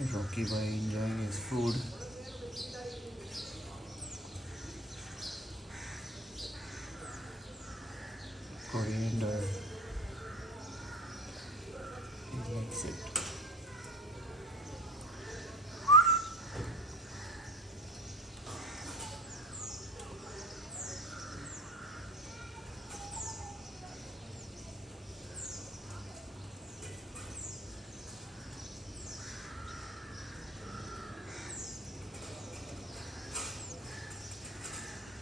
Rocky Bhai enjoying his food. Coriander. He likes it.